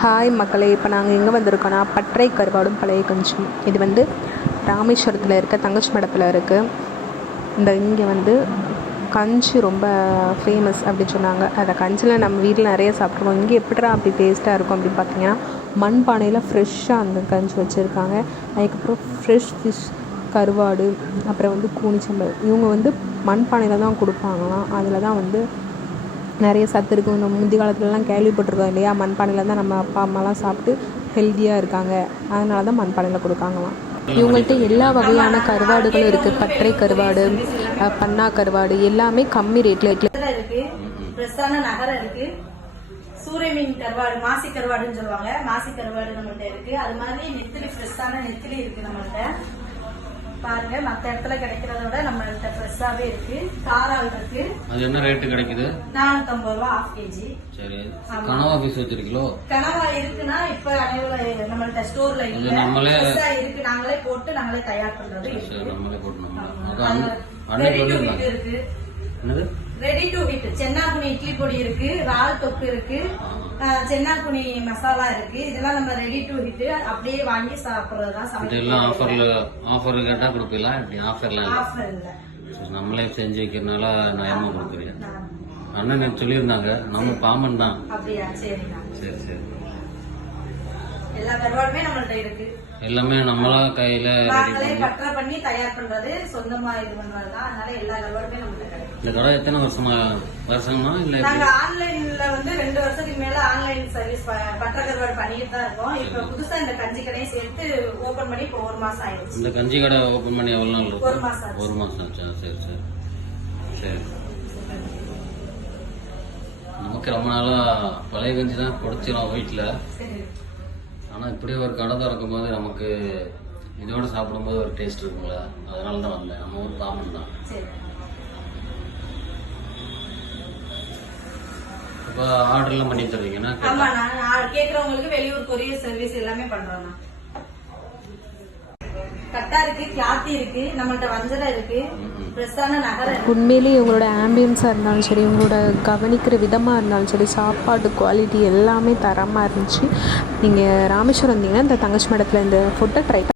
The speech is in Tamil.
ஹாய் மக்களே, இப்போ நாங்கள் எங்கே வந்திருக்கோன்னா பற்றை கருவாடும் பழைய கஞ்சி. இது வந்து ராமேஸ்வரத்தில் இருக்க தங்கச்சி மடத்தில் இருக்குது. இங்கே கஞ்சி ரொம்ப ஃபேமஸ் அப்படின்னு சொன்னாங்க. அதை கஞ்சியில் நம்ம வீட்டில் நிறைய சாப்பிட்ருக்கோம். இங்கே எப்படிடா அப்படி டேஸ்ட்டாக இருக்கும் அப்படின்னு பார்த்தீங்கன்னா, மண் பானையில் ஃப்ரெஷ்ஷாக அந்த கஞ்சி வச்சுருக்காங்க. அதுக்கப்புறம் ஃப்ரெஷ் ஃபிஷ், கருவாடு, அப்புறம் கூனிச்சம்பல். இவங்க மண் பானையில் தான் கொடுப்பாங்களாம். அதில் தான் நிறைய சத்து இருக்கும். இந்த முந்தி காலத்துலலாம் கேள்விப்பட்டிருக்கோம் இல்லையா, மண்பானையில் தான் நம்ம அப்பா அம்மாலாம் சாப்பிட்டு ஹெல்த்தியாக இருக்காங்க. அதனால தான் மண்பானையில் கொடுக்காங்களாம். இவங்கள்ட்ட எல்லா வகையான கருவாடுகளும் இருக்குது. பற்றை கருவாடு, பன்னா கருவாடு எல்லாமே கம்மி ரேட்டில் இருக்குது. ஃப்ரெஷ்ஷான நகரம் இருக்குது. சூறை மீன் கருவாடு, மாசி கருவாடுன்னு சொல்லுவாங்க. மாசி கருவாடு நம்மள்ட்ட இருக்கு. அது மாதிரி நெத்திலி, ஃப்ரெஷ்ஷான நெத்திலி இருக்கு நம்மள்ட்ட. பாருங்க, மற்ற இடத்துல கிடைக்கிறத விட நம்மள்ட்ட ஃப்ரெஷ்ஷாவே இருக்கு. காரால் இருக்கு. அது என்ன ரேட்டு கிடைக்குது? 450 ரூபா ½ கேஜி. சரி. கனவா பீஸ் வச்சிருக்கீங்களோ? கனவா இருக்குன்னா இப்ப நம்மள்ட்ட ஸ்டோர்ல இல்ல. நம்மளே இருக்கு. நாங்களே போட்டு நாங்களே தயார் பண்றது. நம்மளே போட்டு இருக்கு. ரெடி டு ஹீட் சென்னாக்குனி இட்லி பொடி இருக்கு. இறால் தொக்கு இருக்கு. சென்னாக்குனி மசாலா இருக்கு. இதெல்லாம் நம்ம ரெடி டு ஹீட் அப்படியே வாங்கி சாப்பிடுறதுதான். இதெல்லாம் ஆஃபர் கேட்டா கொடுப்பீங்களா? ஆஃபர் இல்ல, நம்மளே செஞ்சு வைக்கிறதுனால நயமா கொடுக்குறீங்க. அண்ணன் சொல்லியிருந்தாங்க. நம்ம பாமன் தான். அப்படியா? சரிண்ணா. சரி சரி. எல்லா கருவாடுமே நம்மள்ட்ட இருக்கு. எல்லாமே நம்மளா கையில பட்டரை பண்ணி தயார் பண்றது, சொந்தமா இது பண்றதுதான். அதனால எல்லா கருவாடுமே நம்மள்ட்ட கிடைக்கும். இந்த கடை எத்தனை வருஷமா இல்ல? நாங்க ஆன்லைன்ல 2 வருஷத்துக்கு மேல ஆன்லைன் சர்வீஸ் பட்டரை கருவாடு பண்ணிட்டு தான் இருக்கோம். இப்ப புதுசா இந்த கஞ்சி கடையை சேர்த்து ஓபன் பண்ணி இப்போ 1 மாசம் ஆயிடுச்சு. இந்த கஞ்சி கடை ஓபன் பண்ணி எவ்வளவு நாள் இருக்கும்? 1 மாசம். 1 மாசம் ஆச்சா? சரி சரி சரி. நமக்கு ரொம்ப நாளா பழைய கஞ்சி தான் குடிச்சிடும் வீட்டுல. ஆனா இப்படியே ஒரு கடை திறக்கும் போது நமக்கு இதோட சாப்பிடும்போது ஒரு டேஸ்ட் இருக்குங்களா, அதனால தான் வந்தேன். நம்ம ஊர் காமன் தான். இப்போ ஆர்டர் எல்லாம் பண்ணி தருவீங்கன்னா? ஆமா, நான் கேக்குறவங்களுக்கு வெளியூர் கொரியர் சர்வீஸ் எல்லாமே பண்றோம். கட்டா இருக்கு, கிளாத்தி இருக்கு, நம்மள்ட்ட வஞ்சரம் இருக்கு. உண்மையிலேயே இவங்களோட ஆம்பியன்ஸாக இருந்தாலும் சரி, இவங்களோட கவனிக்கிற விதமாக இருந்தாலும் சரி, சாப்பாடு குவாலிட்டி எல்லாமே தரமாக இருந்துச்சு. நீங்கள் ராமேஸ்வரம் வந்தீங்கன்னா இந்த தங்கச்சி மடத்தில் இந்த ஃபுட்டை ட்ரை